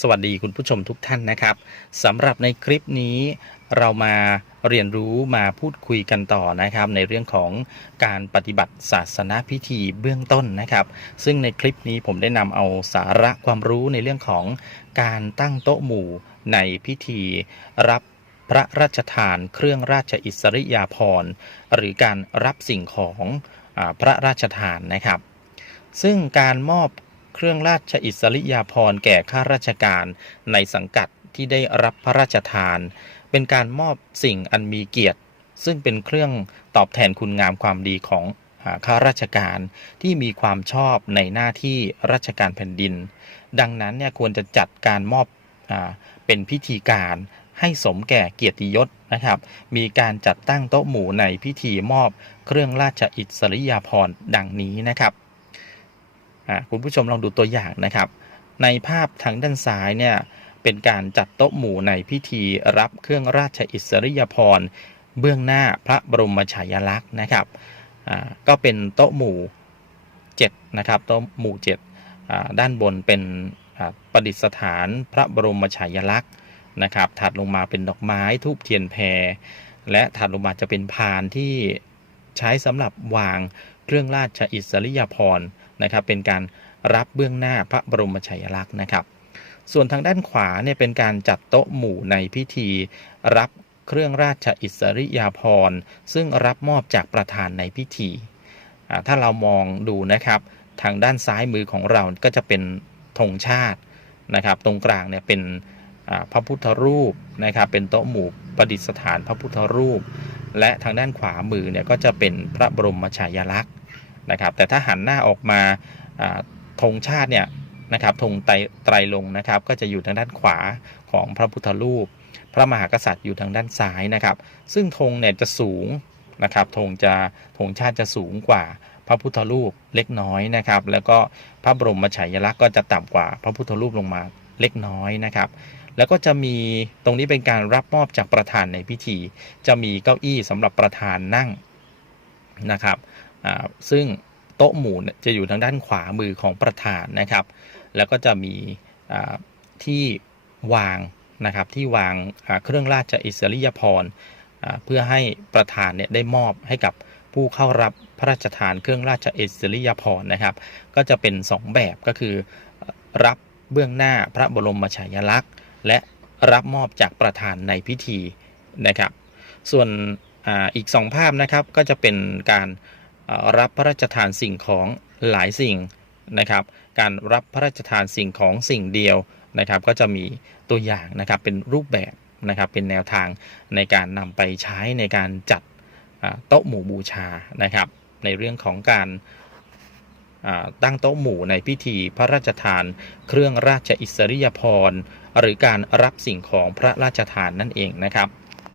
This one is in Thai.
สวัสดีคุณผู้ชมทุกท่านนะครับสำหรับในคลิปนี้เรามาเรียนรู้มาพูดคุยกันต่อนะครับ ในเรื่องของการปฏิบัติศาสนาพิธีเบื้องต้นนะครับ ซึ่งในคลิปนี้ผมได้นำเอาสาระความรู้ในเรื่องของการตั้งโต๊ะหมู่ในพิธีรับพระราชทานเครื่องราชอิสริยาภรณ์ หรือการรับสิ่งของอพระราชทานนะครับ ซึ่งการมอบ เครื่องราชอิสริยาภรณ์แก่ข้าราชการในสังกัดที่ได้รับพระราชทาน เป็นการมอบสิ่งอันมีเกียรติ ซึ่งเป็นเครื่องตอบแทนคุณงามความดีของข้าราชการที่มีความชอบในหน้าที่ราชการแผ่นดิน ดังนั้นเนี่ยควรจะจัดการมอบอเป็นพิธีการให้สมแก่เกียรติยศนะครับ มีการจัดตั้งโต๊ะหมู่ในพิธีมอบเครื่องราชอิสริยาภรณ์ดังนี้นะครับ คุณผู้ชมลองดูตัวอย่างนะครับ ในภาพทางด้านซ้ายเนี่ยเป็นการจัดโต๊ะหมู่ในพิธีรับเครื่องราชอิสริยาภรณ์เบื้องหน้าพระบรมฉายาลักษณ์นะครับก็เป็นโต๊ะหมู่7นะครับโต๊ะหมู่7ด้านบนเป็นประดิษฐานพระบรมฉายาลักษณ์นะครับ ถัดลงมาเป็นดอกไม้ทูบเทียนแพร และถัดลงมาจะเป็นพานที่ใช้สำหรับวางเครื่องราชอิสริยาภรณ์ นะครับเป็นการรับเบื้องหน้าพระบรมฉายาลักษณ์นะครับ ส่วนทางด้านขวาเนี่ยเป็นการจัดโต๊ะหมู่ในพิธี รับเครื่องราชอิสริยาภรณ์ ซึ่งรับมอบจากประธานในพิธี ถ้าเรามองดูนะครับ ทางด้านซ้ายมือของเราก็จะเป็นธงชาตินะครับ ตรงกลางเนี่ยเป็นพระพุทธรูปนะครับ เป็นโต๊ะหมู่ประดิษฐานพระพุทธรูป และทางด้านขวามือเนี่ยก็จะเป็นพระบรมฉายาลักษณ์ นะครับแต่ถ้าหันหน้าออกมาธงชาติเนี่ยนะครับธงไตรไตรลงนะครับก็จะอยู่ทางด้านขวาของพระพุทธรูป พระมหากษัตริย์อยู่ทางด้านซ้ายนะครับ ซึ่งธงเนี่ยจะสูงนะครับธงจะธงชาติจะสูงกว่าพระพุทธรูปเล็กน้อยนะครับ แล้วก็พระบรมฉายาลักษณ์ก็จะต่ำกว่าพระพุทธรูปลงมาเล็กน้อยนะครับ แล้วก็จะมีตรงนี้เป็นการรับมอบจากประธานในพิธี จะมีเก้าอี้สำหรับประธานนั่ง นะครับซึ่งโต๊ะหมู่จะอยู่ทางด้านขวามือของประธานนะครับ แล้วก็จะมีที่วางนะครับที่วางเครื่องราชอิสริยาภรณ์เพื่อให้ประธานเนี่ยได้มอบให้กับผู้เข้ารับพระราชทานเครื่องราชอิสริยาภรณ์นะครับ ก็จะเป็น 2 แบบก็คือรับเบื้องหน้าพระบรมฉายาลักษณ์ และรับมอบจากประธานในพิธีนะครับ ส่วน อีกสองภาพนะครับก็จะเป็นการรับพระราชทานสิ่งของหลายสิ่งนะครับ การรับพระราชทานสิ่งของสิ่งเดียวนะครับ ก็จะมีตัวอย่างนะครับเป็นรูปแบบนะครับเป็นแนวทางในการนำไปใช้ในการจัดโต๊ะหมู่บูชานะครับ ในเรื่องของการตั้งโต๊ะหมู่ในพิธีพระราชทาน เครื่องราชอิสริยาภรหรือการรับสิ่งของพระราชทานนั่นเองนะครับ